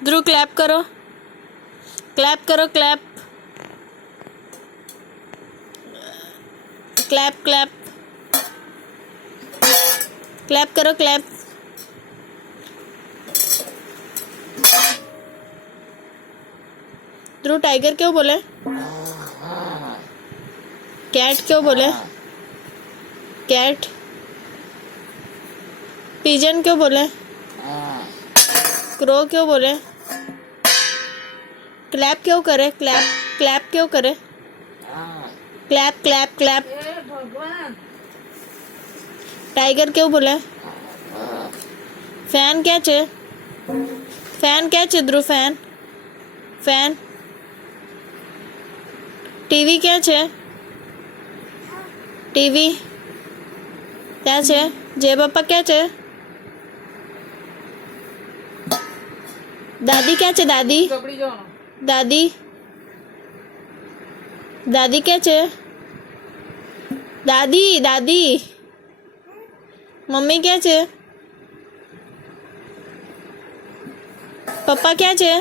ध्रुव clap करो, clap करो, clap clap clap clap करो, क्लैप। ध्रुव टाइगर क्यों बोले? कैट क्यों बोले? कैट। पिजन क्यों बोले? क्रो क्यों बोले? क्लैप क्यों करे? क्लैप क्लैप क्यों करे? Clap clap clap. टाइगर क्यों बोले? फैन क्या चे? फैन क्या चे ध्रुव? Fan fan. टीवी क्या છે? ટીવી क्या છે? जय बापा क्या છે? दादी क्या છે? दादी दादी दादी क्या છે? दादी दादी। मम्मी क्या છે? पप्पा क्या છે?